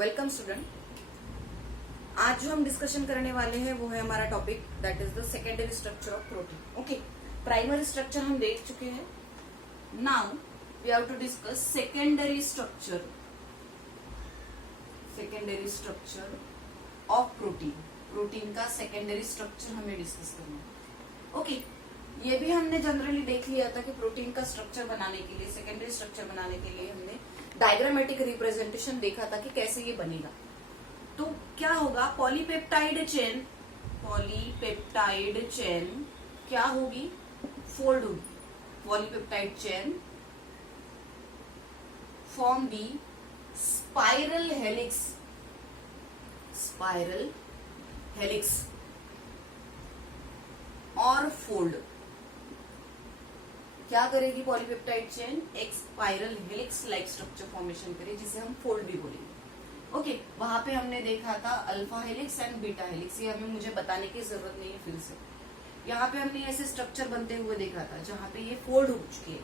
Welcome student. आज जो हम डिस्कशन करने वाले हैं वो है हमारा topic that is the secondary structure of protein. Okay, primary structure हम देख चुके हैं। Now we have to discuss secondary structure of protein. Protein का सेकेंडरी स्ट्रक्चर हमें डिस्कस करना है। ओके, ये भी हमने जनरली देख लिया था कि प्रोटीन का स्ट्रक्चर बनाने के लिए, सेकेंडरी स्ट्रक्चर बनाने के लिए हमने डायग्रामेटिक रिप्रेजेंटेशन देखा था कि कैसे ये बनेगा। तो क्या होगा, पॉलीपेप्टाइड चेन क्या होगी, फोल्ड होगी। पॉलीपेप्टाइड चेन फॉर्म दी स्पाइरल हेलिक्स और फोल्ड। क्या करेगी पॉलीपेप्टाइड चेन, एक spiral helix like structure formation करेगी जिसे हम फोल्ड भी बोलेंगे। ओके, वहां पे हमने देखा था alpha helix and beta helix. ये हमें मुझे बताने की जरूरत नहीं है फिर से। यहाँ पे हमने ऐसे स्ट्रक्चर बनते हुए देखा था जहां पे ये फोल्ड हो चुकी है।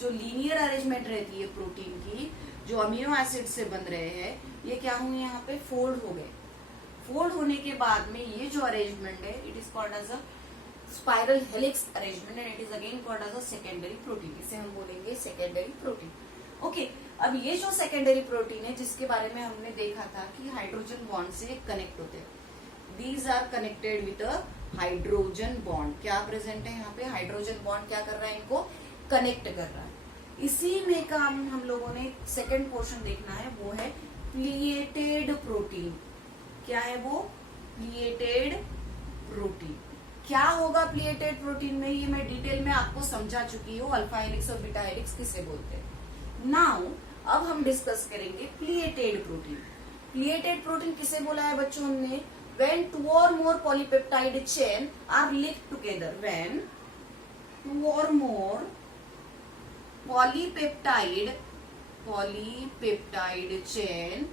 जो लीनियर अरेंजमेंट रहती है प्रोटीन की, जो अमीनो एसिड से बन रहे हैं, ये क्या हुए यहाँ पे फोल्ड हो गए। फोल्ड होने के बाद में ये जो अरेंजमेंट है, it is called as a spiral helix arrangement and it is again called as a secondary protein. इसे हम बोलेंगे सेकेंडरी प्रोटीन। ओके, अब ये जो सेकेंडरी प्रोटीन है जिसके बारे में हमने देखा था कि हाइड्रोजन बॉन्ड से कनेक्ट होते हैं, these are connected with a hydrogen bond. क्या प्रेजेंट है यहाँ पे, हाइड्रोजन बॉन्ड क्या कर रहा है, इनको कनेक्ट कर रहा है। इसी में काम हम लोगों ने सेकेंड पोर्शन देखना है, वो है प्लिएटेड प्रोटीन। क्या है वो, प्लिएटेड प्रोटीन। क्या होगा प्लिएटेड प्रोटीन में, ये मैं डिटेल में आपको समझा चुकी हूँ। अल्फा हेलिक्स और बीटा हेलिक्स किसे बोलते हैं। नाउ अब हम डिस्कस करेंगे प्लिएटेड प्रोटीन। प्लिएटेड प्रोटीन किसे बोला है बच्चों हमने, when two or more polypeptide chain are linked together. When two or more polypeptide chain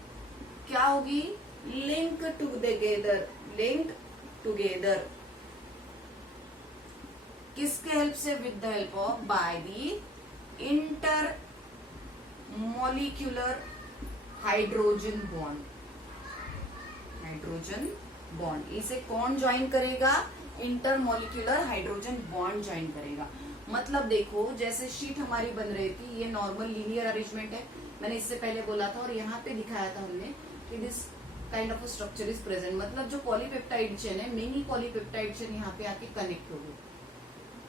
क्या होगी, लिंक टुगेदर। किसके हेल्प से, with the help of, by the intermolecular hydrogen bond. इसे कौन ज्वाइन करेगा, intermolecular hydrogen bond join करेगा। मतलब देखो, जैसे शीट हमारी बन रही थी, ये नॉर्मल लीनियर अरेंजमेंट है, मैंने इससे पहले बोला था, और यहाँ पे दिखाया था हमने कि this kind of structure is present. मतलब जो पॉलीपेप्टाइड चेन है, मेनी पॉलीपेप्टाइड चेन यहाँ पे आके कनेक्ट होगी,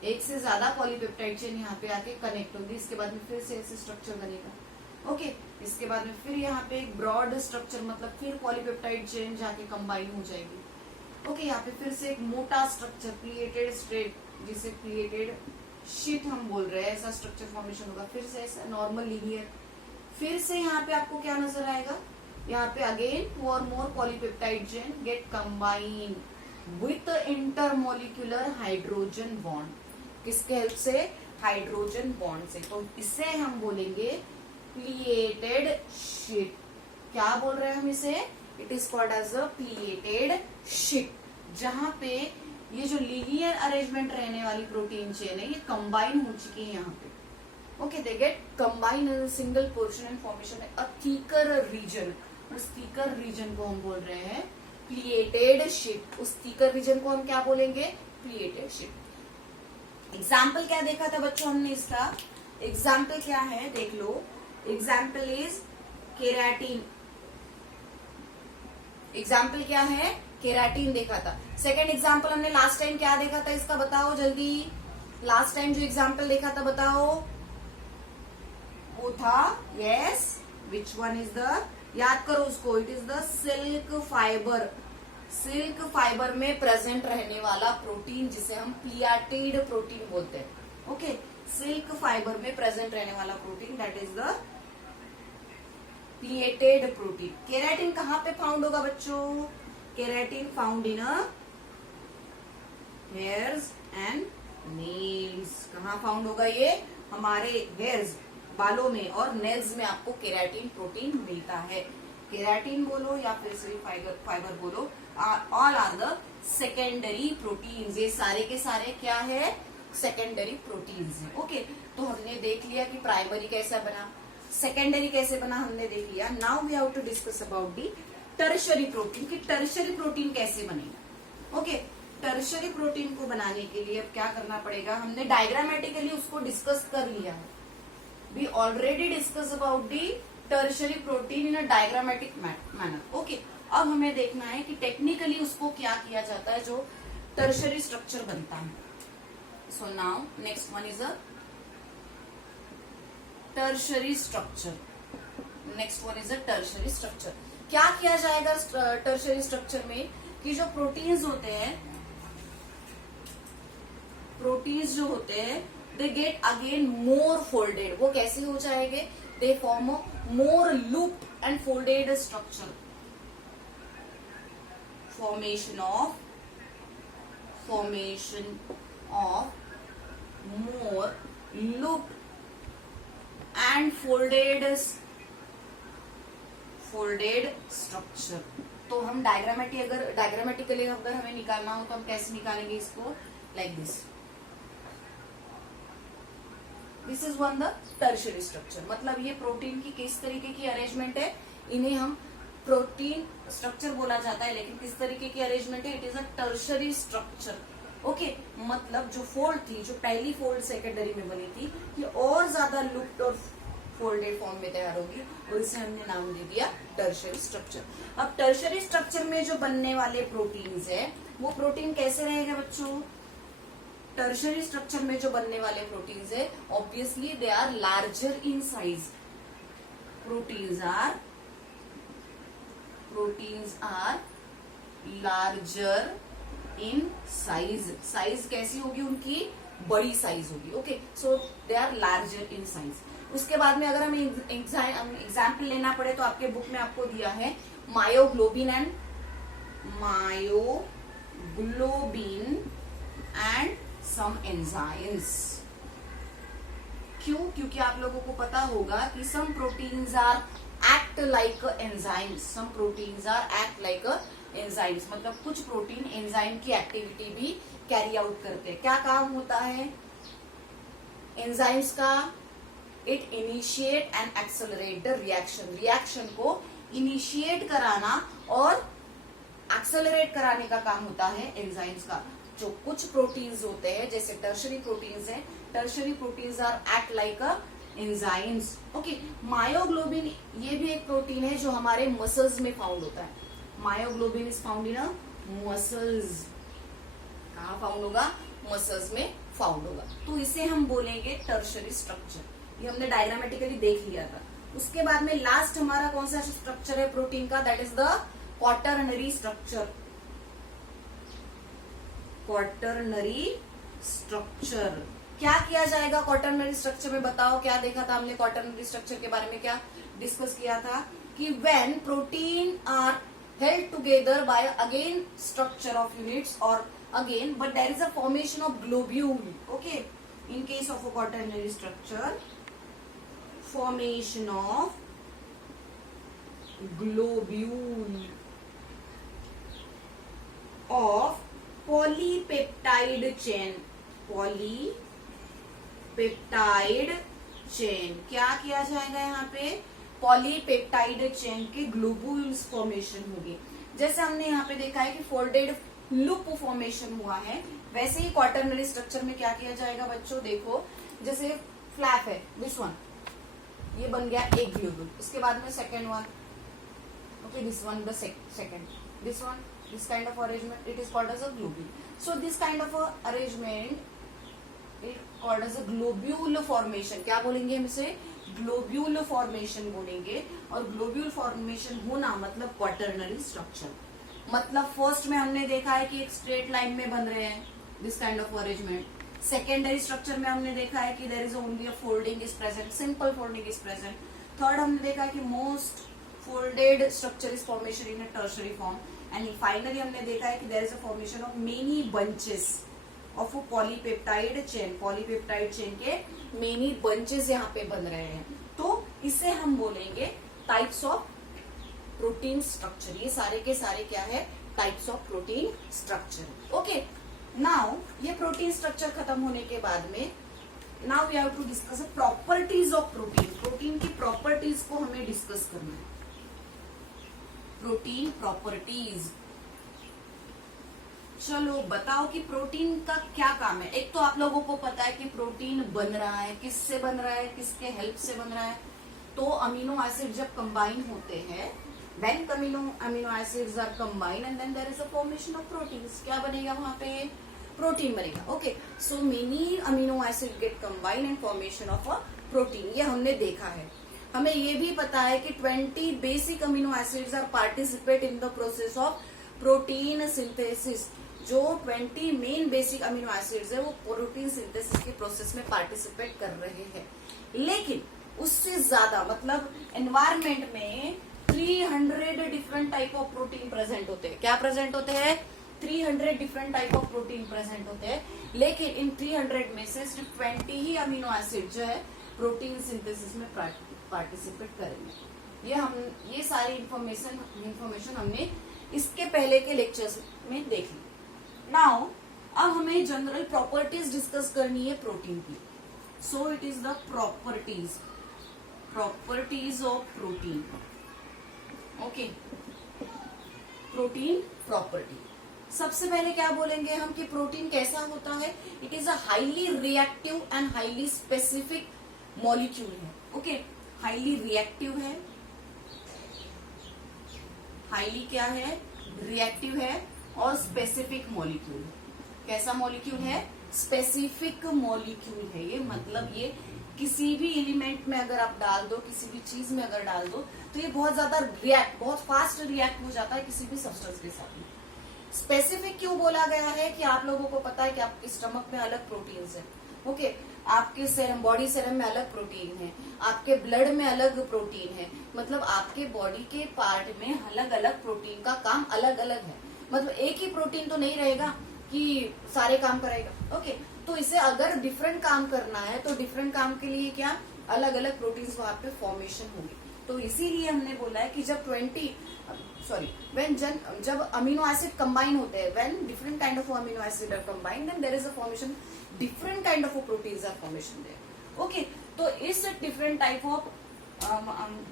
एक से ज्यादा पॉलीपेप्टाइड चेन यहाँ पे आके कनेक्ट होगी। इसके बाद में फिर से ऐसे स्ट्रक्चर बनेगा। ओके, इसके बाद में फिर यहाँ पे एक ब्रॉड स्ट्रक्चर, मतलब फिर पॉलीपेप्टाइड चेन जाके कंबाइन हो जाएगी। ओके, यहाँ पे फिर से एक मोटा स्ट्रक्चर, प्लिएटेड स्ट्रेट, जिसे प्लिएटेड शीट हम बोल रहे हैं, ऐसा स्ट्रक्चर फॉर्मेशन होगा। फिर से ऐसा नॉर्मल लीनियर, फिर से यहाँ पे आपको क्या नजर आएगा, यहाँ पे again two or more polypeptide chain get combine with intermolecular hydrogen bond. किसके हेल्प से, हाइड्रोजन बॉन्ड से। तो इसे हम बोलेंगे प्लिएटेड शीट। क्या बोल रहे हैं हम इसे, it is called as a pleated sheet, जहां पे ये जो लीनियर अरेंजमेंट रहने वाली प्रोटीन चेन है, ये कंबाइन हो चुकी है यहाँ पे। Okay, they get combine in single portion and formation a thicker region. उस थिकर रीजन को हम बोल रहे हैं प्लिएटेड शीट। उस थिकर रीजन को हम क्या बोलेंगे, प्लिएटेड शीट। एग्जाम्पल क्या देखा था बच्चों हमने इसका, एग्जाम्पल क्या है देख लो। Example is keratin. एग्जाम्पल क्या है, केराटिन देखा था। सेकेंड एग्जाम्पल हमने लास्ट टाइम क्या देखा था, इसका बताओ जल्दी। लास्ट टाइम जो एग्जाम्पल देखा था बताओ, वो था, yes, which one is the, याद करो उसको, it is the silk fibre. Silk fibre में प्रेजेंट रहने वाला प्रोटीन जिसे हम प्लिएटेड प्रोटीन बोलते हैं। ओके, सिल्क फाइबर में प्रेजेंट रहने वाला protein, that is the pleated protein. Keratin कहाँ पे फाउंड होगा बच्चों, keratin found in hairs and nails. कहाँ फाउंड होगा ये, हमारे हेयर्स, बालों में, और नेल्स में आपको केराटिन प्रोटीन मिलता है। केराटिन बोलो या फिर सिल्क फाइबर बोलो, all are the secondary proteins. ये सारे के सारे क्या है, सेकेंडरी प्रोटीन्स है। ओके, तो हमने देख लिया कि प्राइमरी कैसा बना, सेकेंडरी कैसे बना हमने देख लिया. Now we have to discuss about the tertiary protein कि टर्शरी प्रोटीन कैसे बनेगा. ओके, टर्शरी प्रोटीन को बनाने के लिए अब क्या करना पड़ेगा, हमने डायग्रामेटिकली उसको डिस्कस कर लिया है. We already discuss about the tertiary protein in a diagrammatic manner. Okay, अब हमें देखना है कि टेक्निकली उसको क्या किया जाता है जो टर्शरी स्ट्रक्चर बनता है. So now next one is a tertiary structure. Next one is a tertiary structure. क्या किया जाएगा टर्शरी स्ट्रक्चर में कि जो प्रोटीन्स होते हैं, प्रोटीन्स जो होते हैं they get again more folded. वो कैसे हो जाएंगे, they form a more loop and folded structure. Formation of more loop and folded structure. तो हम डायग्रामेटिकली अगर हमें निकालना हो तो हम कैसे निकालेंगे इसको, like this. This is one the tertiary structure. मतलब ये प्रोटीन की किस तरीके की अरेंजमेंट है, इन्हें हम प्रोटीन स्ट्रक्चर बोला जाता है, लेकिन किस तरीके की अरेंजमेंट है, it is a tertiary structure. Okay, मतलब जो फोल्ड थी, जो पहली फोल्ड सेकेंडरी में बनी थी, ये और ज्यादा लूप्ड और फोल्डेड फॉर्म में तैयार होगी और इसे हमने नाम दे दिया टर्शरी स्ट्रक्चर. अब टर्शरी स्ट्रक्चर में जो बनने वाले प्रोटीन्स है वो प्रोटीन कैसे रहेगा बच्चों, टर्शरी स्ट्रक्चर में जो बनने वाले प्रोटीन्स है obviously they are larger in size. Proteins are larger in size. Size कैसी होगी उनकी, बड़ी साइज होगी. Okay, so they are larger in size. उसके बाद में अगर हमें एग्जाम्पल लेना पड़े तो आपके बुक में आपको दिया है मायोग्लोबिन एंड सम एंजाइम्स. क्यों, क्योंकि आप लोगों को पता होगा कि some proteins are act like enzymes. Some proteins are act like enzymes. मतलब कुछ प्रोटीन एंजाइम की एक्टिविटी भी कैरी आउट करते हैं. क्या काम होता है एंजाइम्स का, it initiate and accelerate the reaction. Reaction को इनिशिएट कराना और एक्सेलरेट कराने का काम होता है एंजाइम्स का. जो कुछ प्रोटीन्स होते हैं जैसे टर्शरी प्रोटीन्स है, tertiary proteins are act like a enzymes. Okay, myoglobin ये भी एक प्रोटीन है जो हमारे मसल्स में फाउंड होता है. Myoglobin is found in a muscles. कहाँ फाउंड होगा, मसल्स में फाउंड होगा. तो इसे हम बोलेंगे टर्शरी स्ट्रक्चर. ये हमने डायग्रामेटिकली देख लिया था. उसके बाद में लास्ट हमारा कौन सा स्ट्रक्चर है प्रोटीन का, that is the quaternary structure. Quaternary structure. क्या किया जाएगा क्वाटरनरी स्ट्रक्चर में, बताओ क्या देखा था हमने क्वाटरनरी स्ट्रक्चर के बारे में, क्या डिस्कस किया था कि when protein are held together by again structure of units or again but there is a formation of globule. Okay, in case of a quaternary structure, formation of globule of polypeptide chain. polypeptide chain क्या किया जाएगा यहाँ पे, polypeptide chain के globules formation होगी. जैसे हमने यहाँ पे देखा है कि फोल्डेड लूप फॉर्मेशन हुआ है, वैसे ही क्वाटरनरी स्ट्रक्चर में क्या किया जाएगा बच्चों, देखो जैसे फ्लैप है, दिस वन, ये बन गया एक ग्लोबुल. उसके बाद में second one, okay, this one the second, this one, this kind of arrangement it is called as a globule. So this kind of arrangement it called as a globule formation. क्या बोलेंगे हम इसे, globule formation बोलेंगे. और globule formation होना मतलब quaternary structure. मतलब first में हमने देखा है कि एक स्ट्रेट लाइन में बन रहे हैं, this kind of arrangement. Secondary structure में हमने देखा है कि there is only a folding is present, simple folding is present. Third हमने देखा है कि most folded structure is formation in a tertiary form. And finally हमने देखा है कि there is a formation of many bunches of polypeptide chain. Polypeptide chain के many bunches यहाँ पे बन रहे हैं. तो इसे हम बोलेंगे टाइप्स ऑफ प्रोटीन स्ट्रक्चर. ये सारे के सारे क्या है, types of protein structure. Okay, now ये प्रोटीन स्ट्रक्चर खत्म होने के बाद में now we have to discuss properties of protein. Protein की प्रॉपर्टीज को हमें डिस्कस करना है। प्रोटीन प्रॉपर्टीज, चलो बताओ कि प्रोटीन का क्या काम है। एक तो आप लोगों को पता है कि प्रोटीन बन रहा है, किससे बन रहा है, किसके हेल्प से बन रहा है। तो अमीनो एसिड जब कंबाइन होते हैं, when amino acids are combined and then there is a formation of proteins, क्या बनेगा वहां पे, प्रोटीन बनेगा। Okay, so many amino acid get combined and formation of a protein, ये हमने देखा है। हमें ये भी पता है कि 20 basic amino acids are participate in the process of protein synthesis. जो 20 मेन बेसिक अमीनो एसिड्स है वो प्रोटीन सिंथेसिस के प्रोसेस में पार्टिसिपेट कर रहे हैं। लेकिन उससे ज्यादा मतलब एनवायरमेंट में 300 different type of protein present होते हैं। क्या प्रेजेंट होते हैं, 300 different type of protein present होते हैं। लेकिन इन 300 में से सिर्फ 20 ही अमीनो एसिड जो है प्रोटीन सिंथेसिस में पार्टिसिपेट करेंगे। ये सारी इंफॉर्मेशन हमने इसके पहले के लेक्चर्स में देख ली। नाउ अब हमें जनरल प्रॉपर्टीज डिस्कस करनी है प्रोटीन की। सो it is the properties of protein. Okay, protein property. सबसे पहले क्या बोलेंगे हम कि प्रोटीन कैसा होता है। It is a highly reactive and highly specific molecule है। ओके, हाईली रिएक्टिव है, हाईली क्या है, रिएक्टिव है और स्पेसिफिक मॉलिक्यूल। कैसा मॉलिक्यूल है, स्पेसिफिक मॉलिक्यूल है। ये मतलब ये किसी भी एलिमेंट में अगर आप डाल दो, किसी भी चीज में अगर डाल दो तो ये बहुत ज्यादा बहुत फास्ट रिएक्ट हो जाता है किसी भी सब्सटेंस के साथ में। स्पेसिफिक क्यों बोला गया है कि आप लोगों को पता है कि आपके स्टमक में अलग प्रोटीन्स है। ओके, आपके सेरम, बॉडी सेरम में अलग प्रोटीन है, आपके ब्लड में अलग प्रोटीन है। मतलब आपके बॉडी के पार्ट में अलग अलग प्रोटीन का काम अलग अलग है। मतलब एक ही प्रोटीन तो नहीं रहेगा कि सारे काम करेगा। ओके, तो इसे अगर डिफरेंट काम करना है तो डिफरेंट काम के लिए क्या अलग अलग प्रोटीन्स वहां पे फॉर्मेशन होगी। तो इसीलिए हमने बोला है कि जब जब अमीनो एसिड कंबाइन होते हैं, when different kind of amino acid are combined, then there is a formation different kind of proteins are formation there. Okay, तो इस डिफरेंट टाइप ऑफ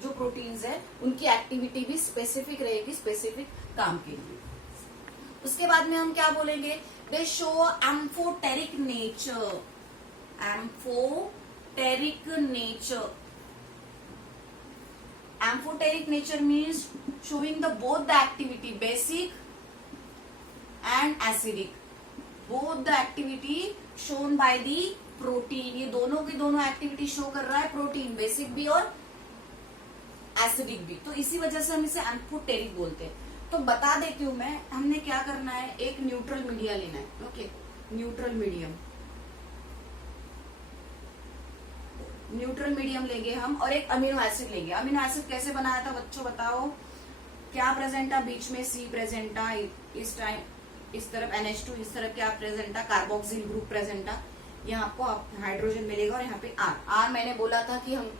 जो प्रोटीन्स है उनकी एक्टिविटी भी स्पेसिफिक रहेगी, स्पेसिफिक काम के लिए। उसके बाद में हम क्या बोलेंगे, दे show amphoteric nature. Amphoteric nature, amphoteric nature means showing the both the activity basic and acidic, both the activity shown by the protein। ये दोनों की दोनों एक्टिविटी शो कर रहा है प्रोटीन, बेसिक भी और एसिडिक भी। तो इसी वजह से हम इसे एम्फोटेरिक बोलते हैं। तो बता देती हूँ मैं, हमने क्या करना है, एक न्यूट्रल मीडिया लेना है। ओके, न्यूट्रल मीडियम लेंगे हम और एक अमीनो एसिड लेंगे। अमीनो एसिड कैसे बनाया था बच्चों, बताओ क्या प्रेजेंट था बीच में, सी प्रेजेंट था, इस टाइम इस तरफ NH2, इस तरफ क्या प्रेजेंट था, कार्बोक्सिल ग्रुप प्रेजेंट था। यहाँ आपको हाइड्रोजन मिलेगा और यहाँ पे R मैंने बोला था कि हम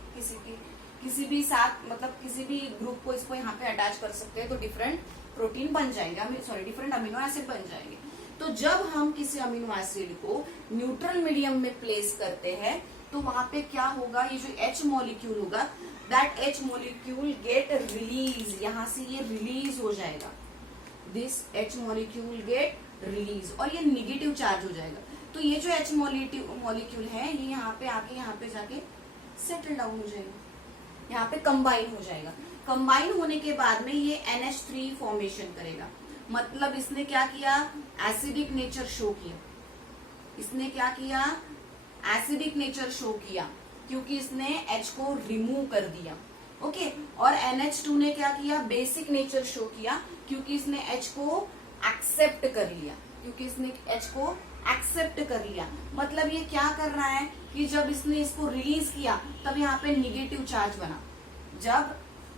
किसी भी साथ मतलब किसी भी ग्रुप को इसको यहाँ पे अटैच कर सकते हैं तो डिफरेंट प्रोटीन बन जाएंगे, डिफरेंट अमीनो एसिड बन जाएंगे। तो जब हम किसी अमीनो एसिड को न्यूट्रल मीडियम में प्लेस करते हैं तो वहां पे क्या होगा, ये जो H मॉलिक्यूल होगा, that H molecule get release, यहाँ से ये रिलीज हो जाएगा। This H molecule get release और ये निगेटिव चार्ज हो जाएगा। तो ये जो H मॉलिक्यूल है ये यहाँ पे आके यहाँ पे जाके सेटल डाउन हो जाएगा, यहाँ पे कंबाइन हो जाएगा। कंबाइन होने के बाद में ये NH3 फॉर्मेशन करेगा। मतलब इसने क्या किया, एसिडिक नेचर शो किया। इसने क्या किया, एसिडिक नेचर शो किया क्योंकि इसने H को रिमूव कर दिया। ओके, और NH2 ने क्या किया, बेसिक नेचर शो किया क्योंकि इसने H को एक्सेप्ट कर लिया। मतलब ये क्या कर रहा है कि जब इसने इसको रिलीज किया तब यहाँ पे निगेटिव चार्ज बना। जब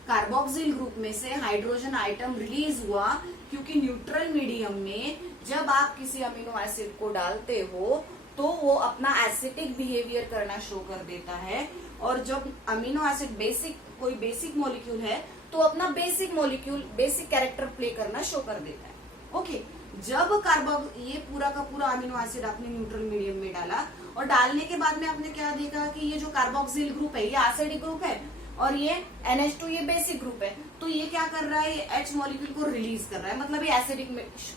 कार्बोक्सिल ग्रुप में से हाइड्रोजन आइटम रिलीज हुआ, क्योंकि न्यूट्रल मीडियम में जब आप किसी अमीनो एसिड को डालते हो तो वो अपना एसिडिक बिहेवियर करना शो कर देता है, और जब अमीनो एसिड कोई बेसिक मॉलिक्यूल है तो अपना बेसिक कैरेक्टर प्ले करना शो कर देता है। ओके, जब ये पूरा का पूरा अमीनो एसिड आपने न्यूट्रल मीडियम में डाला और डालने के बाद में आपने क्या देखा कि ये जो कार्बोक्सिल ग्रुप है ये एसिडिक ग्रुप है और ये NH2 ये बेसिक ग्रुप है। तो ये क्या कर रहा है, ये H मॉलिक्यूल को रिलीज कर रहा है, मतलब ये एसिडिक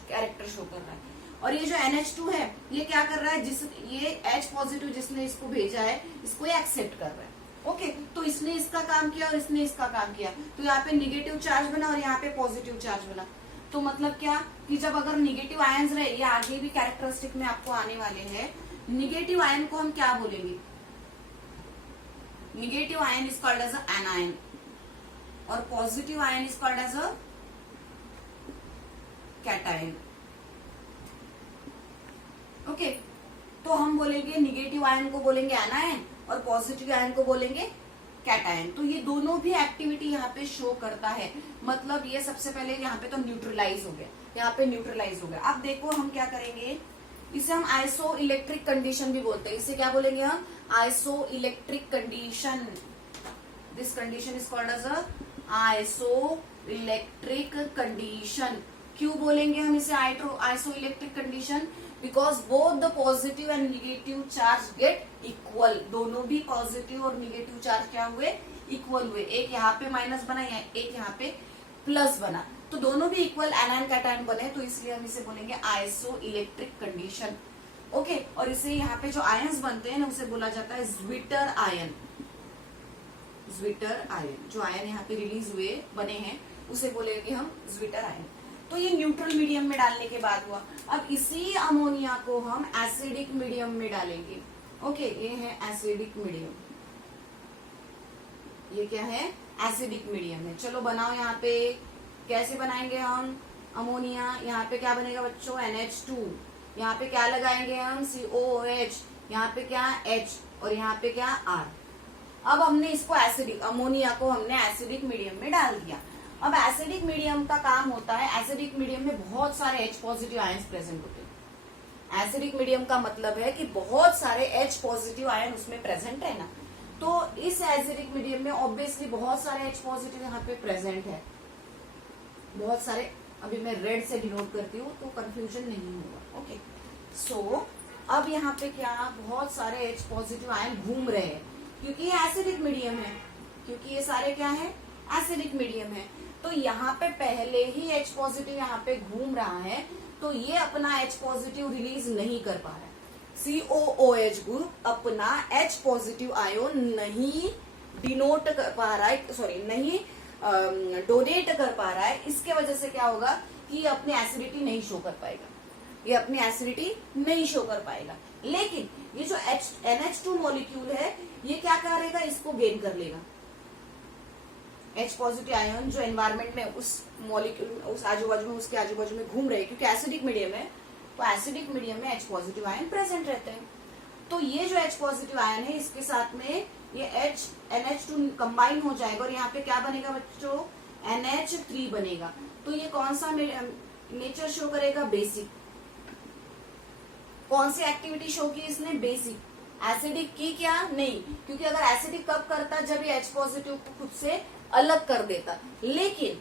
कैरेक्टर शो कर रहा है। और ये जो NH2 है ये क्या कर रहा है, ये H पॉजिटिव जिसने इसको भेजा है इसको ये एक्सेप्ट कर रहा है। ओके, तो इसने इसका काम किया और इसने इसका काम किया, तो यहाँ पे निगेटिव चार्ज बना और यहाँ पे पॉजिटिव चार्ज बना। तो मतलब क्या कि जब अगर निगेटिव आयंस रहे, ये आगे भी कैरेक्टरिस्टिक में आपको आने वाले हैं, निगेटिव आयन को हम क्या बोलेंगे, negative ion is called as anion और positive ion is called as a cation. Okay, तो हम बोलेंगे निगेटिव आयन को बोलेंगे एनायन और पॉजिटिव आयन को बोलेंगे कैटायन। तो ये दोनों भी एक्टिविटी यहाँ पे शो करता है, मतलब ये सबसे पहले यहाँ पे तो न्यूट्रलाइज हो गया, यहाँ पे न्यूट्रलाइज हो गया। अब देखो हम क्या करेंगे, इसे हम आइसो इलेक्ट्रिक कंडीशन भी बोलते हैं। इसे क्या बोलेंगे हम, isoelectric condition. This condition is called as a isoelectric condition. क्यों बोलेंगे हम इसे isoelectric condition, because both the positive and negative charge get equal. दोनों भी पॉजिटिव और निगेटिव चार्ज क्या हुए, इक्वल हुए। एक यहाँ पे माइनस बना या एक यहाँ पे प्लस बना, तो दोनों भी इक्वल एनायन कैटायन बने, तो इसलिए हम इसे बोलेंगे आइसो इलेक्ट्रिक कंडीशन। ओके, और इसे यहाँ पे जो आयंस बनते हैं ना उसे बोला जाता है ज्विटर आयन। ज्विटर आयन, जो आयन यहाँ पे रिलीज हुए बने हैं उसे बोलेंगे हम ज्विटर आयन। तो ये न्यूट्रल मीडियम में डालने के बाद हुआ। अब इसी अमोनिया को हम एसिडिक मीडियम में डालेंगे। ओके, ये है एसिडिक मीडियम, ये क्या है, एसिडिक मीडियम है। चलो बनाओ, यहाँ पे कैसे बनाएंगे हम अमोनिया, यहाँ पे क्या बनेगा बच्चों, NH2, यहाँ पे क्या लगाएंगे हम COOH, यहाँ पे क्या H और यहाँ पे क्या R। अब हमने इसको एसिडिक, अमोनिया को हमने एसिडिक मीडियम में डाल दिया। अब एसिडिक मीडियम का काम होता है, एसिडिक मीडियम में बहुत सारे H पॉजिटिव आयंस प्रेजेंट होते हैं। एसिडिक मीडियम का मतलब है कि बहुत सारे H पॉजिटिव आयन उसमें प्रेजेंट है ना, तो इस एसिडिक मीडियम में ऑब्वियसली बहुत सारे H पॉजिटिव यहाँ पे प्रेजेंट है, बहुत सारे। अभी मैं रेड से डिनोट करती हूँ तो कंफ्यूजन नहीं होगा। ओके, सो अब यहाँ पे क्या, बहुत सारे H पॉजिटिव आयन घूम रहे हैं क्योंकि ये एसिडिक मीडियम है, क्योंकि ये सारे क्या है, एसिडिक मीडियम है। तो यहाँ पे पहले ही H पॉजिटिव यहाँ पे घूम रहा है, तो ये अपना H पॉजिटिव रिलीज नहीं कर पा रहा है। COOH ग्रुप अपना H पॉजिटिव आयोन नहीं डिनोट कर पा रहा है, सॉरी नहीं डोनेट कर पा रहा है। इसके वजह से क्या होगा कि ये अपनी एसिडिटी नहीं शो कर पाएगा, ये अपनी एसिडिटी नहीं शो कर पाएगा। लेकिन ये जो NH2 मॉलिक्यूल है ये क्या करेगा, इसको गेन कर लेगा। H पॉजिटिव आयन जो एनवायरमेंट में उस मॉलिक्यूल, उस आजू बाजू में, उसके आजू बाजू में घूम रहे हैं, क्योंकि एसिडिक मीडियम है, तो एसिडिक मीडियम में H पॉजिटिव आयन प्रेजेंट रहते हैं। तो ये जो H पॉजिटिव आयन है इसके साथ में ये NH2 कंबाइन हो जाएगा और यहाँ पे क्या बनेगा बच्चों, NH3 बनेगा। तो ये कौन सा नेचर शो करेगा, बेसिक। कौन सी एक्टिविटी शो की इसने, बेसिक। एसिडिक की क्या, नहीं, क्योंकि अगर एसिडिक कब करता, जब ये H पॉजिटिव को खुद से अलग कर देता। लेकिन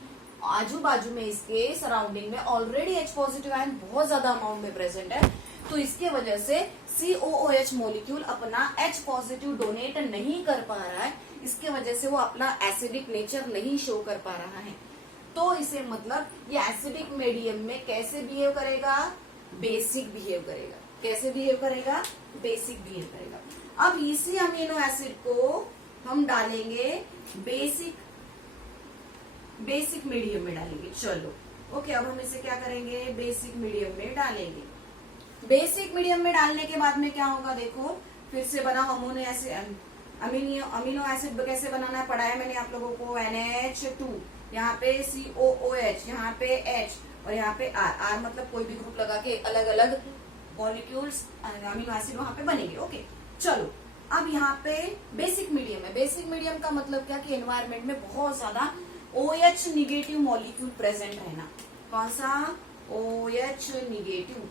आजू बाजू में इसके सराउंडिंग में ऑलरेडी H पॉजिटिव आयन बहुत ज्यादा अमाउंट में प्रेजेंट है, तो इसके वजह से COOH मॉलिक्यूल अपना H पॉजिटिव डोनेट नहीं कर पा रहा है, इसके वजह से वो अपना एसिडिक नेचर नहीं शो कर पा रहा है। तो इसे मतलब ये एसिडिक मीडियम में कैसे बिहेव करेगा, बेसिक बिहेव करेगा। कैसे बिहेव करेगा, बेसिक बिहेव करेगा। अब इसी अमीनो एसिड को हम डालेंगे बेसिक मीडियम में डालेंगे। चलो ओके, अब हम इसे क्या करेंगे, बेसिक मीडियम में डालेंगे। बेसिक मीडियम में डालने के बाद में क्या होगा, देखो फिर से बनाओ अमोनो एसिड, अमीनो एसिड कैसे बनाना पढ़ाया मैंने आप लोगों को। NH2, यहाँ पे COOH, यहाँ पे H और यहाँ पे R मतलब कोई भी ग्रुप लगा के अलग अलग मॉलिक्यूल्स अमीनो एसिड वहां पे बनेंगे। ओके, चलो अब यहाँ पे बेसिक मीडियम है। बेसिक मीडियम का मतलब क्या कि एनवायरमेंट में बहुत ज्यादा OH निगेटिव मॉलिक्यूल प्रेजेंट रहना। कौन सा, OH negative,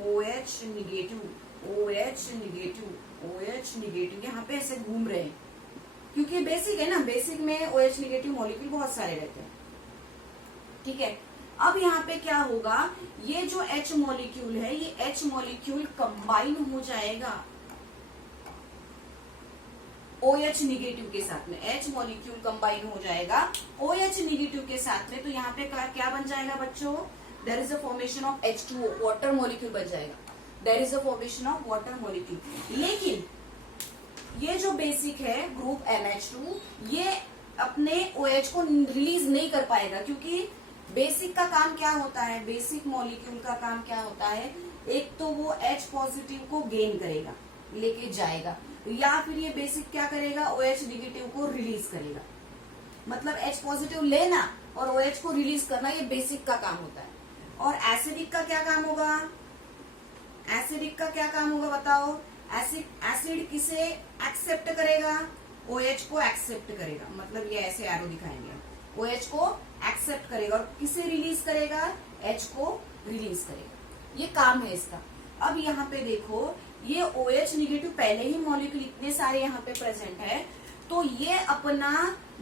OH negative, OH negative, OH negative, यहाँ पे ऐसे घूम रहे हैं क्योंकि बेसिक है ना, बेसिक में OH निगेटिव मॉलिक्यूल बहुत सारे रहते हैं। ठीक है, अब यहाँ पे क्या होगा, ये जो H मॉलिक्यूल है ये H मॉलिक्यूल कंबाइन हो जाएगा। OH निगेटिव के साथ में, H मॉलिक्यूल कंबाइन हो जाएगा OH निगेटिव के साथ में, तो यहाँ पे क्या बन जाएगा बच्चों, there is a formation of H2O, water molecule बन जाएगा, there is a formation of water molecule. लेकिन ये जो बेसिक है ग्रुप NH2, ये अपने OH को रिलीज नहीं कर पाएगा, क्योंकि बेसिक का काम क्या होता है, बेसिक मॉलिक्यूल का काम क्या होता है, एक तो वो H पॉजिटिव को गेन करेगा, लेके जाएगा, या फिर ये बेसिक क्या करेगा, OH निगेटिव को रिलीज करेगा। मतलब H पॉजिटिव लेना और OH को रिलीज करना, ये बेसिक का काम होता है। और एसिडिक का क्या काम होगा, एसिडिक का क्या काम होगा बताओ, एसिड किसे एक्सेप्ट करेगा, OH को एक्सेप्ट करेगा, मतलब ये ऐसे एरो दिखाएंगे, OH को एक्सेप्ट करेगा और किसे रिलीज करेगा, H को रिलीज करेगा, ये काम है इसका। अब यहाँ पे देखो, ये OH निगेटिव पहले ही मॉलिक्यूल इतने सारे यहाँ पे प्रेजेंट है, तो ये अपना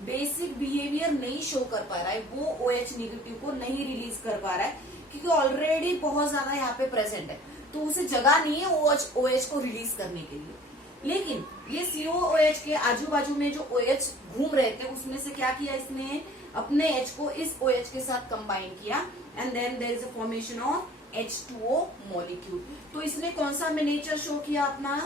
बेसिक बिहेवियर नहीं शो कर पा रहा है, वो OH निगेटिव को नहीं रिलीज कर पा रहा है, क्योंकि ऑलरेडी बहुत ज्यादा यहाँ पे प्रेजेंट है, तो उसे जगह नहीं है OH को रिलीज करने के लिए। लेकिन ये COOH के आजू बाजू में जो OH घूम रहे थे, उसमें से क्या किया इसने, अपने H को इस OH के साथ कंबाइन किया, and then there is a formation of H2O molecule. तो इसने कौन सा में नेचर शो किया, अपना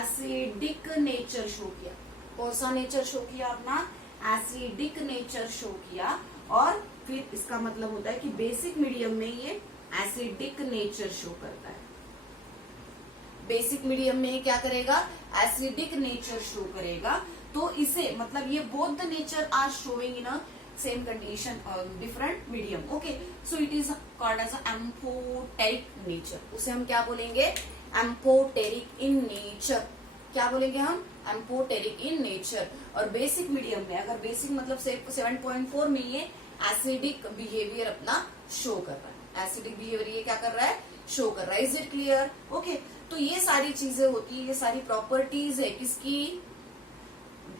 एसिडिक नेचर शो किया। कौन सा नेचर शो किया, अपना एसिडिक नेचर शो किया। और फिर इसका मतलब होता है कि बेसिक मीडियम में ये एसिडिक नेचर शो करता है, बेसिक मीडियम में क्या करेगा, एसिडिक नेचर शो करेगा। तो इसे मतलब ये both the nature are showing in a same condition different medium. Okay, so it is called as amphoteric nature. उसे हम क्या बोलेंगे, एम्फोटेरिक इन नेचर। क्या बोलेंगे हम, एम्फोटेरिक इन नेचर। और बेसिक मीडियम में, अगर बेसिक मतलब 7.4 में ये एसिडिक बिहेवियर अपना शो कर रहा है, एसिडिक बिहेवियर ये क्या कर रहा है, शो कर रहा है। Is it clear? ओके, तो ये सारी चीजें होती है, ये सारी प्रॉपर्टीज है किसकी,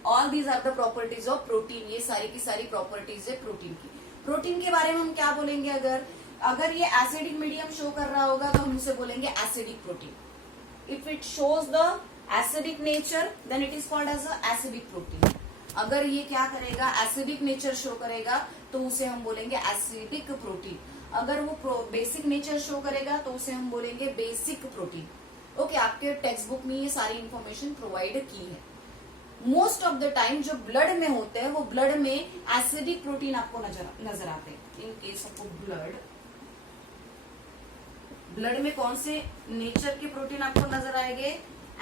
all these are the properties of protein. ये सारी की सारी प्रॉपर्टीज है प्रोटीन की। प्रोटीन के बारे में हम क्या बोलेंगे, अगर ये एसिडिक मीडियम शो कर रहा होगा तो हम उसे बोलेंगे acidic protein. If it shows the acidic nature then it is called as a acidic protein. अगर ये क्या करेगा, एसिडिक नेचर शो करेगा तो उसे हम बोलेंगे एसिडिक प्रोटीन। अगर वो बेसिक नेचर शो करेगा तो उसे हम बोलेंगे बेसिक प्रोटीन। ओके, आपके टेक्स्ट बुक में ये सारी इंफॉर्मेशन प्रोवाइड की है। मोस्ट ऑफ द टाइम जो ब्लड में होते हैं वो ब्लड में एसिडिक प्रोटीन आपको नजर आते हैं। इन केस ऑफ ब्लड में कौन से नेचर के प्रोटीन आपको नजर आएंगे,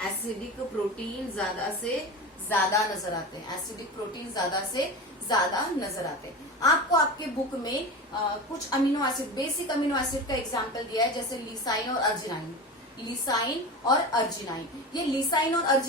एसिडिक प्रोटीन ज्यादा से ज्यादा नजर आते हैं, एसिडिक प्रोटीन ज्यादा से ज्यादा नजर आते हैं। आपको आपके बुक में कुछ amino acid, basic amino acid का एग्जाम्पल दिया है, जैसे लिसाइन और अर्जिनाइन। लिसाइन और अर्जिनाइन, ये लिसाइन और अर्जिनाइन